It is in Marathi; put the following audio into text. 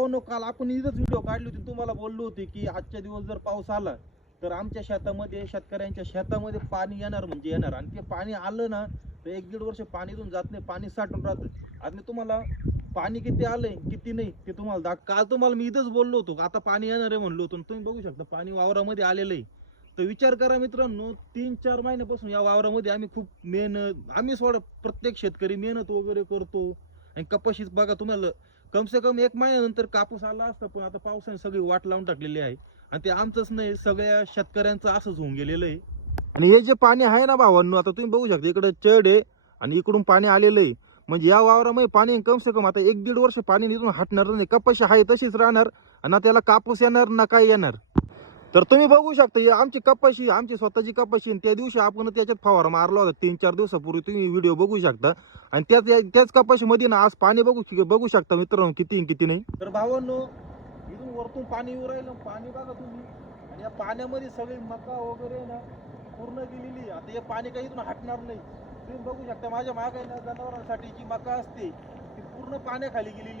भावांनो, काल आपण इथंच व्हिडिओ काढली होती, तुम्हाला बोललो होते की आजच्या दिवस जर पाऊस आला तर आमच्या शेतामध्ये, शेतकऱ्यांच्या शेतामध्ये पाणी येणार म्हणजे येणार. आणि ते पाणी आलं ना तर 1-1.5 वर्ष पाणी इथून जात नाही, पाणी साठून राहतं. आज मी तुम्हाला पाणी किती आलंय किती नाही ते तुम्हाला काल तुम्हाला मी इथंच बोललो होतो, आता पाणी येणार आहे म्हणलो होतो. तुम्ही बघू शकता पाणी वावरामध्ये आलेलं आहे. तर विचार करा मित्रांनो, 3-4 महिन्यापासून या वावरामध्ये आम्ही खूप मेहनत, आम्ही सोडा प्रत्येक शेतकरी मेहनत वगैरे करतो. आणि कपाशीच बघा, तुम्हाला कम से कम 1 महिन्यानंतर कापूस आला असता, पण आता पावसाने सगळी वाट लावून टाकलेली आहे. आणि ते आमचंच नाही, सगळ्या शेतकऱ्यांचं असंच होऊन गेलेलं आहे. आणि हे जे पाणी आहे ना भावांनो, आता तुम्ही बघू शकता इकडे चढ आहे आणि इकडून पाणी आलेलं आहे. म्हणजे या वावरामध्ये पाणी कम से कम आता 1-1.5 वर्ष पाणी निघून हटणार नाही. कपाशी आहे तशीच राहणार आणि ना त्याला कापूस येणार ना काय येणार. तर तुम्ही बघू शकता, ही आमची कपाशी, आमची स्वतःची कपाशी. त्या दिवशी आपण त्याच्यात फवारा मारला होता 3-4 दिवसापूर्वी, तुम्ही व्हिडिओ बघू शकता. आणि त्याच कपाशीमध्ये ना आज पाणी बघू शकता मित्रांनो, किती किती नाही. तर भावांनो, इथून वरतून पाणी येऊ राहिलं, पाणी बघा तुम्ही. आणि या पाण्यामध्ये सगळी मका वगैरे ना पूर्ण गेलेली. आता हे पाणी काही इथून हटणार नाही. तुम्ही बघू शकता माझ्या मागे ना जनावरांसाठी जी मका असते ती पूर्ण पाण्याखाली गेलेली.